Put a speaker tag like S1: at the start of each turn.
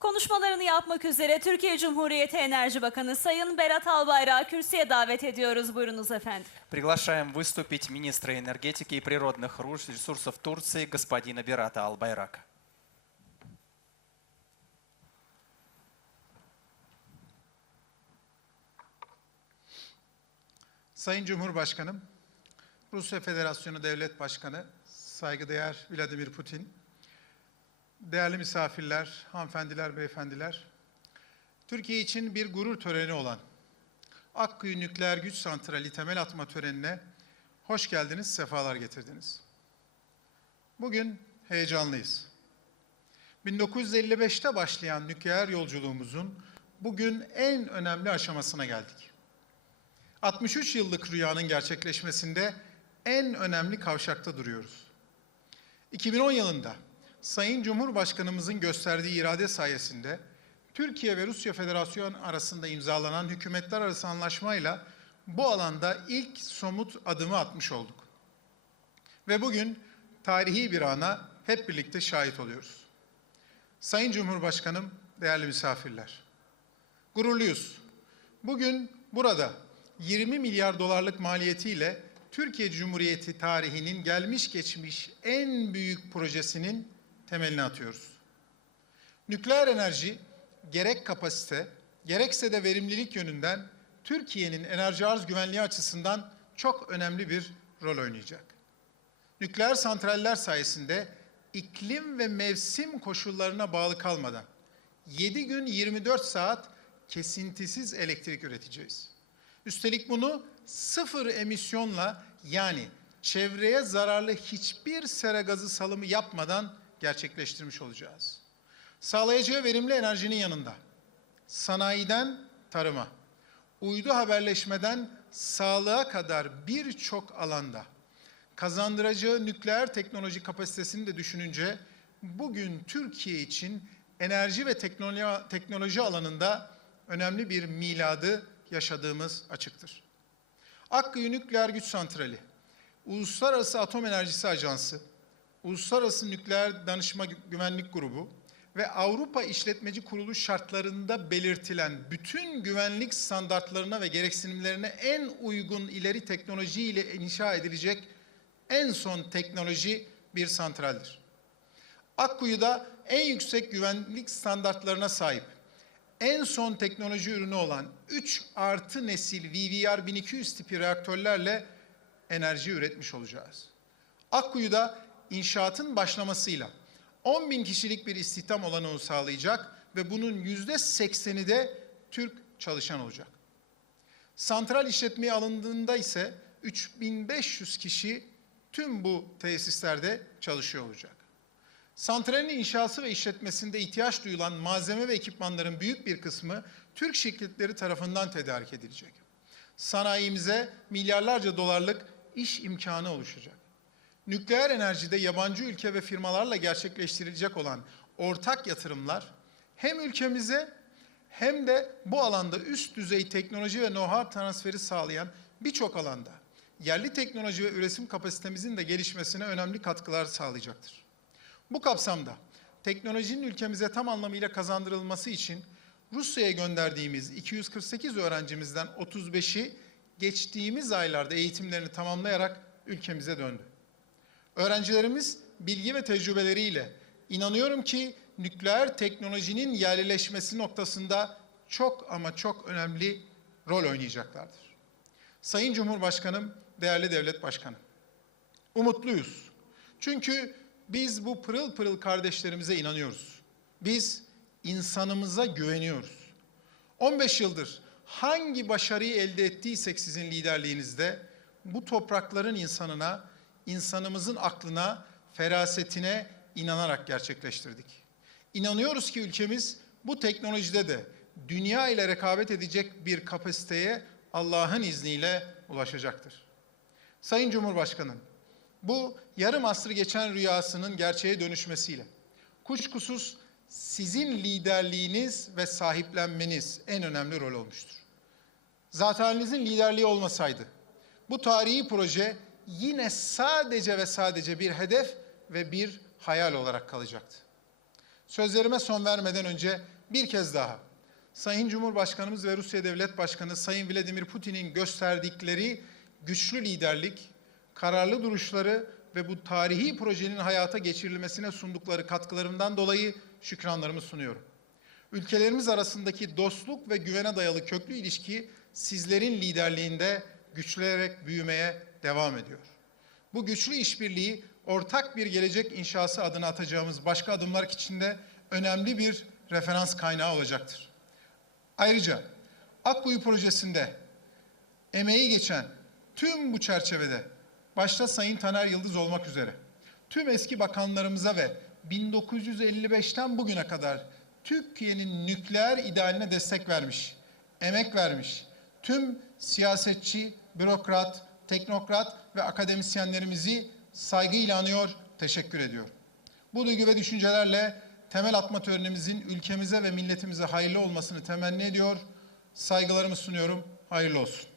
S1: Konuşmalarını yapmak üzere Türkiye Cumhuriyeti Enerji Bakanı Sayın Berat Albayrak'ı kürsüye davet ediyoruz. Buyurunuz efendim.
S2: Приглашаем выступить министра энергетики и природных ру- ресурсов Турции господина Берата Албайрака.
S3: Sayın Cumhurbaşkanım, Rusya Federasyonu Devlet Başkanı, saygıdeğer Vladimir Putin, değerli misafirler, hanımefendiler, beyefendiler, Türkiye için bir gurur töreni olan Akkuyu Nükleer Güç Santrali temel atma törenine hoş geldiniz, sefalar getirdiniz. Bugün heyecanlıyız. 1955'te başlayan nükleer yolculuğumuzun bugün en önemli aşamasına geldik. 63 yıllık rüyanın gerçekleşmesinde en önemli kavşakta duruyoruz. 2010 yılında Sayın Cumhurbaşkanımızın gösterdiği irade sayesinde Türkiye ve Rusya Federasyonu arasında imzalanan hükümetler arası anlaşmayla bu alanda ilk somut adımı atmış olduk. Ve bugün tarihi bir ana hep birlikte şahit oluyoruz. Sayın Cumhurbaşkanım, değerli misafirler. Gururluyuz. Bugün burada 20 milyar dolarlık maliyetiyle Türkiye Cumhuriyeti tarihinin gelmiş geçmiş en büyük projesinin temelini atıyoruz. Nükleer enerji gerek kapasite gerekse de verimlilik yönünden Türkiye'nin enerji arz güvenliği açısından çok önemli bir rol oynayacak. Nükleer santraller sayesinde iklim ve mevsim koşullarına bağlı kalmadan 7 gün 24 saat kesintisiz elektrik üreteceğiz. Üstelik bunu sıfır emisyonla yani çevreye zararlı hiçbir sera gazı salımı yapmadan gerçekleştirmiş olacağız. Sağlayacağı verimli enerjinin yanında sanayiden tarıma, uydu haberleşmeden sağlığa kadar birçok alanda kazandıracağı nükleer teknoloji kapasitesini de düşününce bugün Türkiye için enerji ve teknoloji, teknoloji alanında önemli bir miladı yaşadığımız açıktır. Akkuyu Nükleer Güç Santrali, Uluslararası Atom Enerjisi Ajansı, Uluslararası Nükleer Danışma Güvenlik Grubu ve Avrupa İşletmeci Kurulu şartlarında belirtilen bütün güvenlik standartlarına ve gereksinimlerine en uygun ileri teknoloji ile inşa edilecek en son teknoloji bir santraldir. Akkuyu'da en yüksek güvenlik standartlarına sahip, en son teknoloji ürünü olan 3 artı nesil VVR 1200 tipi reaktörlerle enerji üretmiş olacağız. Akkuyu'da inşaatın başlamasıyla 10 bin kişilik bir istihdam olanağı sağlayacak ve bunun yüzde sekseni de Türk çalışan olacak. Santral işletmeye alındığında ise 3500 kişi tüm bu tesislerde çalışıyor olacak. Santralin inşası ve işletmesinde ihtiyaç duyulan malzeme ve ekipmanların büyük bir kısmı Türk şirketleri tarafından tedarik edilecek. Sanayimize milyarlarca dolarlık iş imkanı oluşacak. Nükleer enerjide yabancı ülke ve firmalarla gerçekleştirilecek olan ortak yatırımlar hem ülkemize hem de bu alanda üst düzey teknoloji ve know-how transferi sağlayan birçok alanda yerli teknoloji ve üretim kapasitemizin de gelişmesine önemli katkılar sağlayacaktır. Bu kapsamda teknolojinin ülkemize tam anlamıyla kazandırılması için Rusya'ya gönderdiğimiz 248 öğrencimizden 35'i geçtiğimiz aylarda eğitimlerini tamamlayarak ülkemize döndü. Öğrencilerimiz bilgi ve tecrübeleriyle inanıyorum ki nükleer teknolojinin yerleşmesi noktasında çok ama çok önemli rol oynayacaklardır. Sayın Cumhurbaşkanım, değerli devlet başkanım. Umutluyuz. Çünkü biz bu pırıl pırıl kardeşlerimize inanıyoruz. Biz insanımıza güveniyoruz. 15 yıldır hangi başarıyı elde ettiysek sizin liderliğinizde bu toprakların insanına, insanımızın aklına, ferasetine inanarak gerçekleştirdik. İnanıyoruz ki ülkemiz bu teknolojide de dünya ile rekabet edecek bir kapasiteye Allah'ın izniyle ulaşacaktır. Sayın Cumhurbaşkanım, bu yarım asrı geçen rüyasının gerçeğe dönüşmesiyle kuşkusuz sizin liderliğiniz ve sahiplenmeniz en önemli rol olmuştur. Zatenizin liderliği olmasaydı bu tarihi proje yine sadece ve sadece bir hedef ve bir hayal olarak kalacaktı. Sözlerime son vermeden önce bir kez daha Sayın Cumhurbaşkanımız ve Rusya Devlet Başkanı Sayın Vladimir Putin'in gösterdikleri güçlü liderlik, kararlı duruşları ve bu tarihi projenin hayata geçirilmesine sundukları katkılarından dolayı şükranlarımı sunuyorum. Ülkelerimiz arasındaki dostluk ve güvene dayalı köklü ilişki sizlerin liderliğinde güçlenerek büyümeye devam ediyor. Bu güçlü işbirliği ortak bir gelecek inşası adına atacağımız başka adımlar için de önemli bir referans kaynağı olacaktır. Ayrıca Akkuyu projesinde emeği geçen tüm bu çerçevede başta Sayın Taner Yıldız olmak üzere tüm eski bakanlarımıza ve 1955'ten bugüne kadar Türkiye'nin nükleer idealine destek vermiş, emek vermiş tüm siyasetçi, bürokrat, teknokrat ve akademisyenlerimizi saygıyla anıyor, teşekkür ediyorum. Bu duygu ve düşüncelerle temel atma törenimizin ülkemize ve milletimize hayırlı olmasını temenni ediyor. Saygılarımı sunuyorum. Hayırlı olsun.